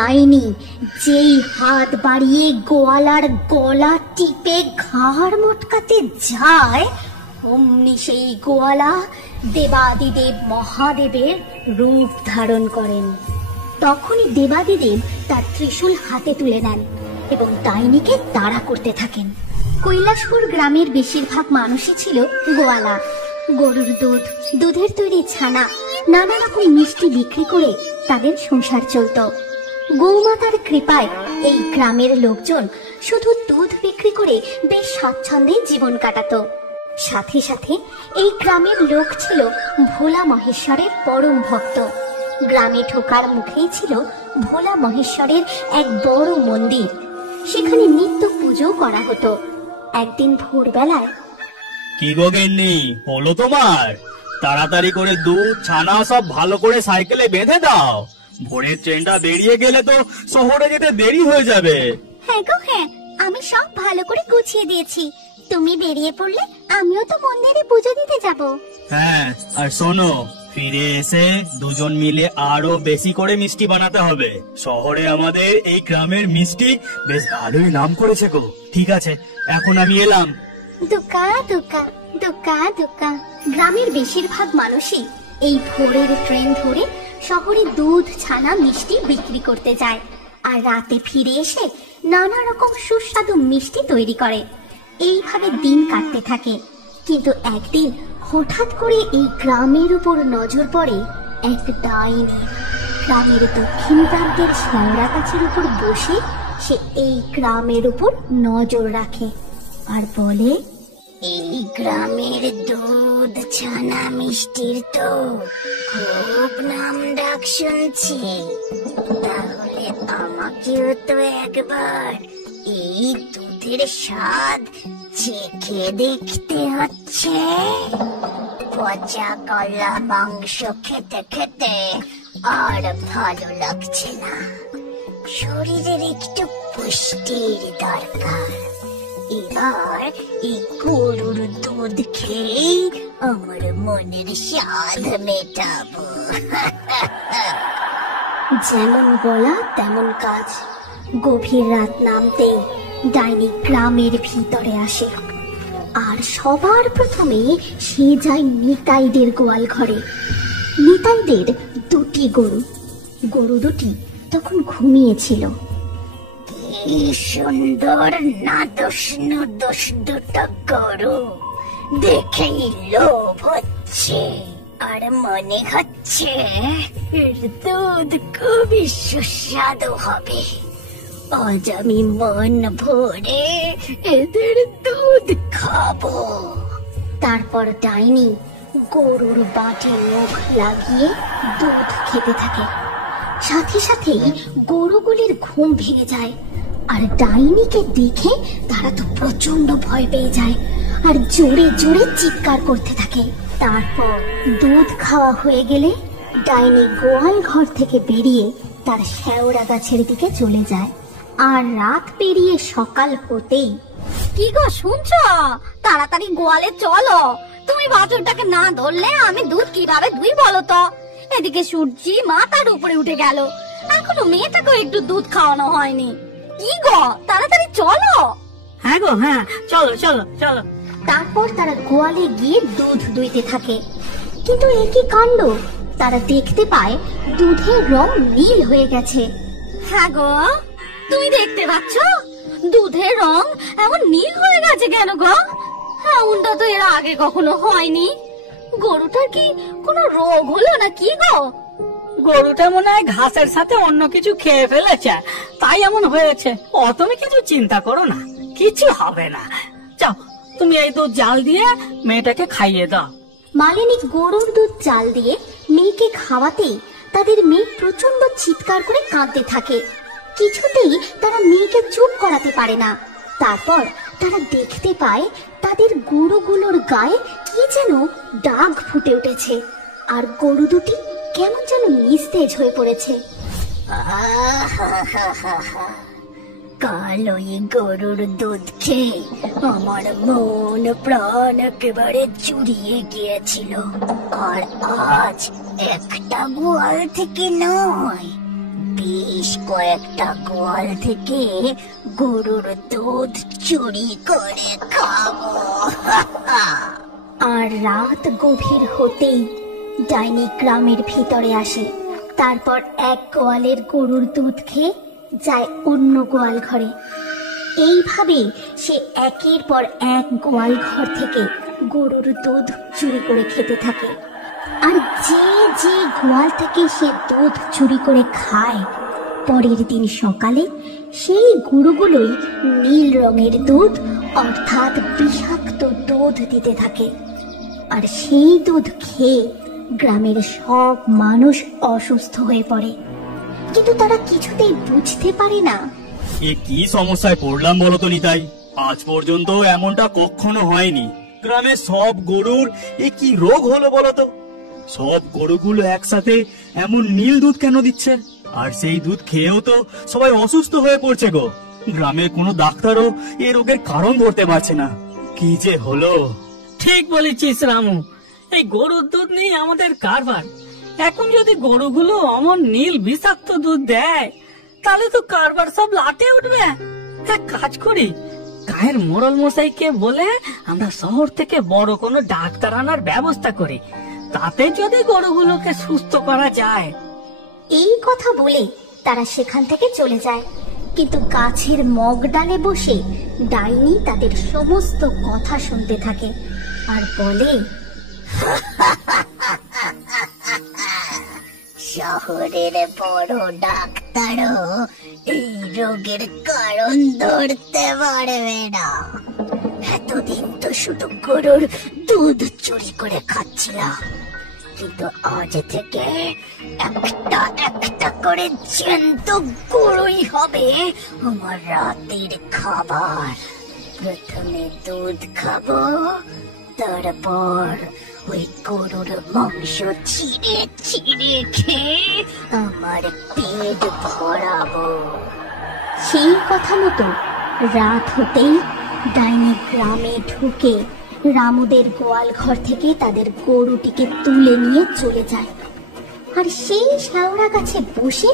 ডাইনি যেই হাত বাড়িয়ে গোয়ালার গলা টিপে ঘাড় মটকাতে যায়, অমনি সেই গোয়ালা দেবাদিদেব মহাদেবের রূপ ধারণ করেন। তখনই দেবাদিদেব তার ত্রিশূল হাতে তুলে নেন এবং ডাইনিকে তাড়া করতে থাকেন। কৈলাসপুর গ্রামের বেশিরভাগ মানুষই ছিল গোয়ালা। গরুর দুধ, দুধের তৈরি ছানা, নানা রকম মিষ্টি বিক্রি করে তাদের সংসার চলত। গৌমাতার কৃপায় এই গ্রামের লোকজন শুধু দুধ বিক্রি করে বেশ স্বাচ্ছন্দ্যে জীবন কাটাতো। সাথে সাথে এই গ্রামের লোক ছিল ভোলা মহেশ্বরের পরম ভক্ত। গ্রামে ঢোকার মুখেই ছিল ভোলা মহেশ্বরের এক বড় মন্দির। সেখানে নিত্য পুজো করা হতো। একদিন ভোরবেলায়, কি গো গিন্নি, হলো তোমার? তাড়াতাড়ি করে দুধ ছানা সব ভালো করে সাইকেলে বেঁধে দাও। ভোরের ট্রেনটা বেরিয়ে গেলে তো শহরে যেতে দেরি হয়ে যাবে। হ্যাঁ গো হ্যাঁ, আমি সব ভালো করে গুছিয়ে দিয়েছি। তুমি বেরিয়ে পড়লে আমিও তো মন্দিরে পুজো দিতে যাব। হ্যাঁ, আর শোনো, ফিরে এসে দুজন মিলে আরো বেশি করে মিষ্টি বানাতে হবে। শহরে আমাদের এই গ্রামের মিষ্টি বেশ ভালোই নাম করেছে গো। ঠিক আছে, এখন আমি এলাম। দুকা দুকা দুকা দুকা। গ্রামের বেশিরভাগ মানুষই এই ভোরের ট্রেন ধরে শহরে দুধ ছানা মিষ্টি বিক্রি করতে যায়, আর রাতে ফিরে এসে নানা রকম সুস্বাদু মিষ্টি তৈরি করে। এইভাবে দিন কাটতে থাকে। কিন্তু একদিন হঠাৎ করে এই গ্রামের উপর নজর পড়ে এক ডাইনি। গ্রামের দক্ষিণ প্রান্তের শ্যাওড়া গাছের উপর বসে সে এই গ্রামের উপর নজর রাখে আর বলে, এই গ্রামের দুধ ছানা মিষ্টির তো খুব নাম ডাক শুনছি। তাহলে আমাকেও তো একবার এই দুধের স্বাদ চেখে দেখতে হচ্ছে। পচা কলা মাংস খেতে খেতে আর ভালো লাগছে না। শরীরের একটু পুষ্টির দরকার। এবার এই গরুর দুধ খেয়ে আমার মনের স্বাদ মেটাবো। যেমন বলা তেমন কাজ। গভীর রাত নামতেই ডাইনি গ্রামের ভিতরে আসে, আর সবার প্রথমে সে যায় নিতাইদের গোয়াল ঘরে। নিতাইদের দুটি গরু। গরু দুটি তখন ঘুমিয়েছিল। কি সুন্দর নাদোষ নুদোষ দুটো গরু, দেখেই লোভ হচ্ছে, আর মনে হচ্ছে এর দুধ খুবই সুস্বাদু হবে। আজ আমি মন ভরে এদের দুধ খাবো। তারপর ডাইনি গরুর বাটে মুখ লাগিয়ে দুধ খেতে থাকে। সাথে সাথেই গরুগুলির ঘুম ভেঙে যায়, আর ডাইনিকে দেখে তারা তো প্রচন্ড ভয় পেয়ে যায় আর জোরে জোরে চিৎকার করতে থাকে। তারপর দুধ খাওয়া হয়ে গেলে ডাইনি গোয়াল ঘর থেকে বেরিয়ে তার শ্যাওড়া গাছের দিকে চলে যায়। আর রাত পেরিয়ে সকাল হতেই, কি গো শুনছো? তাড়াতাড়ি গোয়ালে চলো। তুমি বাছুরটাকে না ধরলে আমি দুধ কিভাবে দুই বলো তো? এদিকে সূর্যি মাথার উপরে উঠে গেল, এখনো মেয়েটাকে একটু দুধ খাওয়ানো হয়নি। কি গো, তাড়াতাড়ি চলো। হ্যাঁ গো হ্যাঁ, চলো চলো চলো। তারপর তারা গোয়ালে গিয়ে দুধ দুইতে থাকে। কিন্তু একই কাণ্ড, তারা দেখতে পায় দুধের রং নীল হয়ে গেছে। হ্যাঁ গো, তুমি দেখতে পাচ্ছ দুধের রং এমন নীল হয়ে গেছে কেন গো? এমনটা তো এর আগে কখনো হয়নি। গরুটার কি কোনো রোগ হলো না কি গো? গরুটা মনে হয় ঘাসের সাথে অন্য কিছু খেয়ে ফেলেছে, তাই এমন হয়েছে। তুমি কিছু চিন্তা করো না, কিছু হবে না। যাও, তুমি এই দুধ জাল দিয়ে মেয়েটাকে খাইয়ে দাও। মালিনী গরুর দুধ জাল দিয়ে মেয়েকে খাওয়াতেই তাদের মেয়ে প্রচন্ড চিৎকার করে কাঁদতে থাকে। কিছুতেই তারা মেয়েকে চুপ করাতে পারে না। তারপর তারা দেখতে পায় তাদের গরুগুলোর গায়ে কি যেন দাগ ফুটে উঠেছে, আর গরু দুটি কেমন যেন নিস্তেজ হয়ে পড়েছে। কাল ওই গরুর দুধ খেয়ে আমার মন প্রাণ একেবারে জুড়িয়ে গিয়েছিল, আর আজ একটা গোয়াল থেকে নয় বেশ কয়েকটা গোয়াল থেকে গরুর দুধ চুরি করে খাবো। আর রাত গভীর হতেই ডাইনি গ্রামের ভিতরে আসে। তারপর এক গোয়ালের গরুর দুধ খেয়ে যায় অন্য গোয়াল ঘরে। এইভাবে সে একের পর এক গোয়াল ঘর থেকে গরুর দুধ চুরি করে খেতে থাকে। আর যে যে গোয়াল থেকে সে দুধ চুরি করে খায়, পরের দিন সকালে সেই গরুগুলোই নীল রঙের দুধ অর্থাৎ বিষাক্ত দুধ দিতে থাকে। আর সেই দুধ খেয়ে গ্রামের সব মানুষ অসুস্থ হয়ে পড়ে, কিন্তু তারা কিছুতেই বুঝতে পারে না এ কি সমস্যায় পড়লাম বলো তো নিতাই। আজ পর্যন্ত এমনটা কখনো হয়নি। গ্রামের সব গরুর এ কি রোগ হলো বলো তো? সব গরুগুলো একসাথে এমন নীল দুধ কেন দিচ্ছে? আর সেই দুধ খেয়েও তো সবাই অসুস্থ হয়ে পড়ছে গো। গ্রামের কোনো ডাক্তারও এ রোগের কারণ ধরতে পারছে না। কি যে হলো! ঠিক বলেছিস রামু, এই গরুর দুধ নিয়ে আমাদের কারবার। এখন যদি গরুগুলো অমন নীল বিষাক্ত দুধ দেয়, তাহলে তো কারবার সব লাটে উঠবে। এক কাজ করি, গায়ের মোড়ল মশাইকে বলে আমরা শহর থেকে বড় কোনো ডাক্তার আনার ব্যবস্থা করি, তাতে যদি গরুগুলোকে সুস্থ করা যায়। এই কথা বলে তারা সেখান থেকে চলে যায়। কিন্তু গাছের মগ ডালে বসে ডাইনি তাদের সমস্ত কথা শুনতে থাকে আর বলে, শহরের বড় ডাক্তারও এই রোগের কারণ ধরতে পারবে না। এতদিন তো শুধু গরুর দুধ চুরি করে খাচ্ছিলাম, কিন্তু আজ থেকে একটা একটা করে জ্যান্ত গরুই হবে আমার রাতের খাবার। প্রথমে দুধ খাবো, তারপর ওই গরুর মাংস ছিঁড়ে ছিঁড়ে খেয়ে আমার পেট ভরাবো। সেই কথা মতো রাত হতেই ডাইনি গ্রামে ঢুকে রামুদের গোয়াল ঘর থেকে তাদের গরুটিকে তুলে নিয়ে চলে যায়। আর সেই শেওড়া গাছে বসে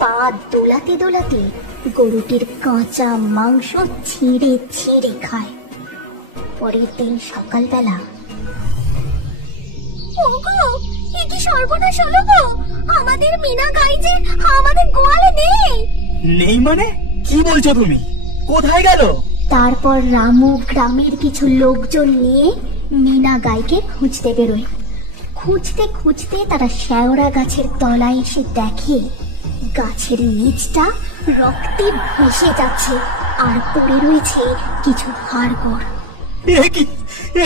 পা দোলাতে দোলাতে গরুটির কাঁচা মাংস ছিঁড়ে ছিঁড়ে খায়। পরের দিন সকালবেলা, ওগো, এ কি সর্বনাশ হলো গো! আমাদের মিনা গাই যে আমাদের গোয়ালে নেই। নেই মানে? কি বলছো তুমি? কোথায় গেল? তারপর রামু গ্রামের কিছু লোকজন নিয়ে মিনা গাইকে খুঁজতে বেরোয়। খুঁজতে খুঁজতে তারা শেওড়া গাছের তলায় এসে দেখে গাছের নিচটা রক্তে ভেসে যাচ্ছে আর পড়ে রয়েছে কিছু হাড়গোড়।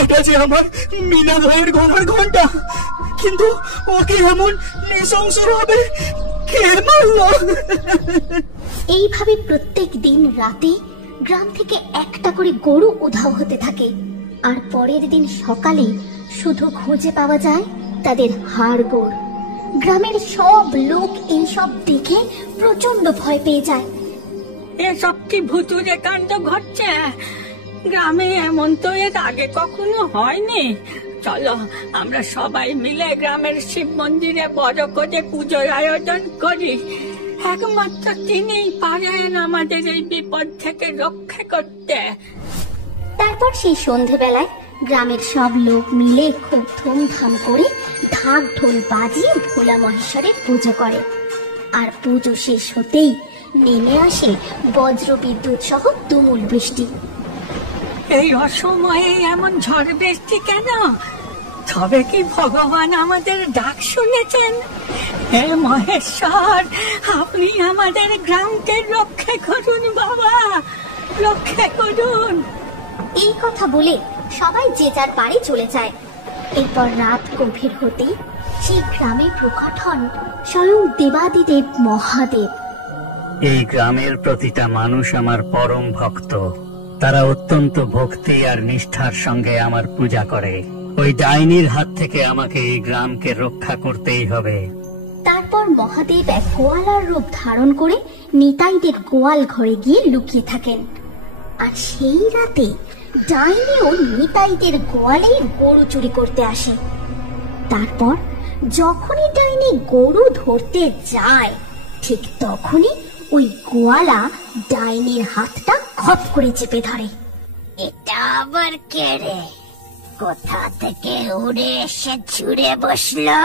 এটা যে আমার মিনা গায়ের গলার ঘন্টা, কিন্তু ওকে এমন নৃশংস ভাবে কে মারলো? এইভাবে প্রত্যেক দিন রাতে গ্রাম থেকে একটা করে গরু উধাও হতে থাকে। আর পরের দিন সকালে শুধু খুঁজে পাওয়া যায় তাদের হাড়গোড়। গ্রামের সব লোক এইসব দেখে প্রচন্ড ভয় পেয়ে যায়। এসব কি ভুতুড়ে কাণ্ড ঘটছে? গ্রামে এমন তো এর আগে কখনো হয়নি। চলো আমরা সবাই মিলে গ্রামের শিব মন্দিরে বড় করে পুজোর আয়োজন করি। একমাত্র তিনিই পারেন আমাদের এই বিপদ থেকে রক্ষা করতে। তারপর সেই সন্ধেবেলায় গ্রামের সব লোক মিলে খুব ধুমধাম করে ঢাক ঢোল বাজিয়ে ভোলা মহেশ্বরের পুজো করে। আর পুজো শেষ হতেই নেমে আসে বজ্র বিদ্যুৎ সহ তুমুল বৃষ্টি। এই অসময়ে এমন ঝড় বৃষ্টি কেন? তবে কি ভগবান আমাদের ডাক শুনেছেন? হে মহেশ্বর, আপনি আমাদের গ্রামকে রক্ষা করুন বাবা, রক্ষা করুন। এই কথা বলে সবাই যে যার বাড়ি চলে যায়। এরপর রাত গভীর হতেই সেই গ্রামে প্রকট হন স্বয়ং দেবাদিদেব মহাদেব। এই গ্রামের প্রতিটা মানুষ আমার পরম ভক্ত। তারা অত্যন্ত ভক্তি আর নিষ্ঠার সঙ্গে আমার পূজা করে। ওই ডাইনির হাত থেকে আমাকে এই গ্রামকে রক্ষা করতেই হবে। তারপর মহাদেব এক গোয়ালার রূপ ধারণ করে নিতাইদের গোয়াল ঘরে গিয়ে লুকিয়ে থাকেন। আর সেই রাতে ডাইনিও নিতাইদের গোয়ালে গরু চুরি করতে আসে। তারপর যখনই ডাইনি গরু ধরতে যায়, ঠিক তখনই ওই গোয়ালা ডাইনির হাতটা খপ করে চেপে ধরে। এটা আবার কে রে? কোথা থেকে উড়ে এসে জুড়ে বসলো?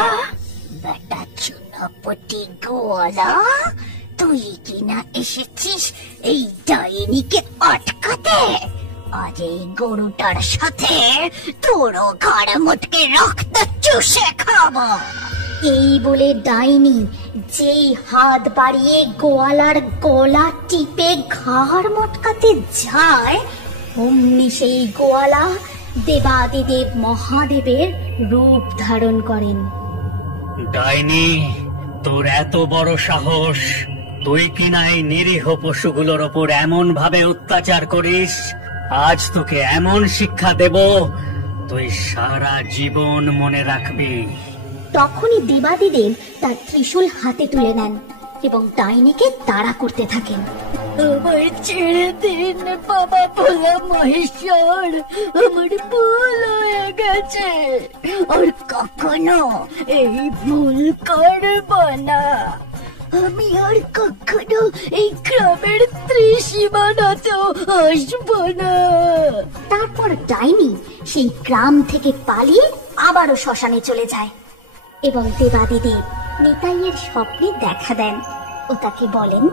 বেটা চুনাপটি গোয়ালা, তুই কিনা এসেছিস এই ডাইনিকে আটকাতে? আর এই গরুটার সাথে তোরও ঘাড় মুটকে রক্ত চুষে খাবো। এই বলে ডাইনি যেই হাত বাড়িয়ে গোয়ালার গলা টিপে ঘাড় মটকাতে যায়, অমনি সেই গোয়ালা দেবাদিদেব মহাদেবের রূপ ধারণ করেন। ডাইনি, তোর এত বড় সাহস! তুই কিনা এই নিরীহ পশুগুলোর ওপর এমন ভাবে অত্যাচার করিস! আজ তোকে এমন শিক্ষা দেব, তুই সারা জীবন মনে রাখবি। তখনই দেবাদিদেব তার ত্রিশূল হাতে তুলে নেন এবং ডাইনিকে তাড়া করতে থাকেন। আমায় ছেড়ে দিন বাবা ভোলা মহেশ্বর, আমার ভুল হয়ে গেছে, আর কখনো এই ভুল করব না। আমি আর কখনো এই গ্রামের ত্রিসীমানাতেও আসবো না। তারপর ডাইনি সেই গ্রাম থেকে পালিয়ে আবারও শ্মশানে চলে যায় এবং দেবাদিদেব নিতাইয়ের স্বপ্নে দেখা দেন ও তাকে বলেন,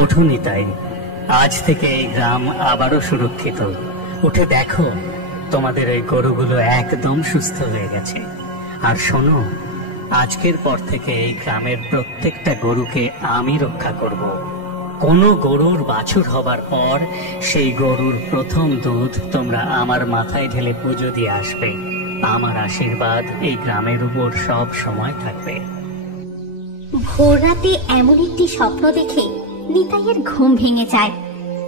ওঠো নিতাই, আজ থেকে এই গ্রাম আবারও সুরক্ষিত। উঠে দেখো, তোমাদের ওই গরুগুলো একদম সুস্থ হয়ে গেছে। আর শোনো, আজকের পর থেকে এই গ্রামের প্রত্যেকটা গরুকে আমি রক্ষা করব। কোনো গরুর বাছুর হবার পর সেই গরুর প্রথম দুধ তোমরা আমার মাথায় ঢেলে পুজো দিয়ে আসবে। আমার আশীর্বাদ এই গ্রামের উপর সব সময় থাকবে। ভোর রাতে এমন একটি স্বপ্ন দেখে নিতাইয়ের ঘুম ভেঙে যায়,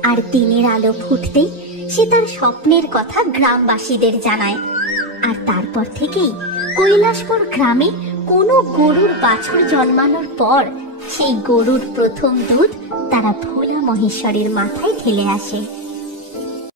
আর দিনের আলো ফুটতেই সে তার স্বপ্নের কথা গ্রামবাসীদের জানায়। আর তারপর থেকেই কৈলাসপুর গ্রামে কোনো গরুর বাছুর জন্মানোর পর সেই গরুর প্রথম দুধ তারা ভোলা মহেশ্বরের মাথায় ঢেলে আসে।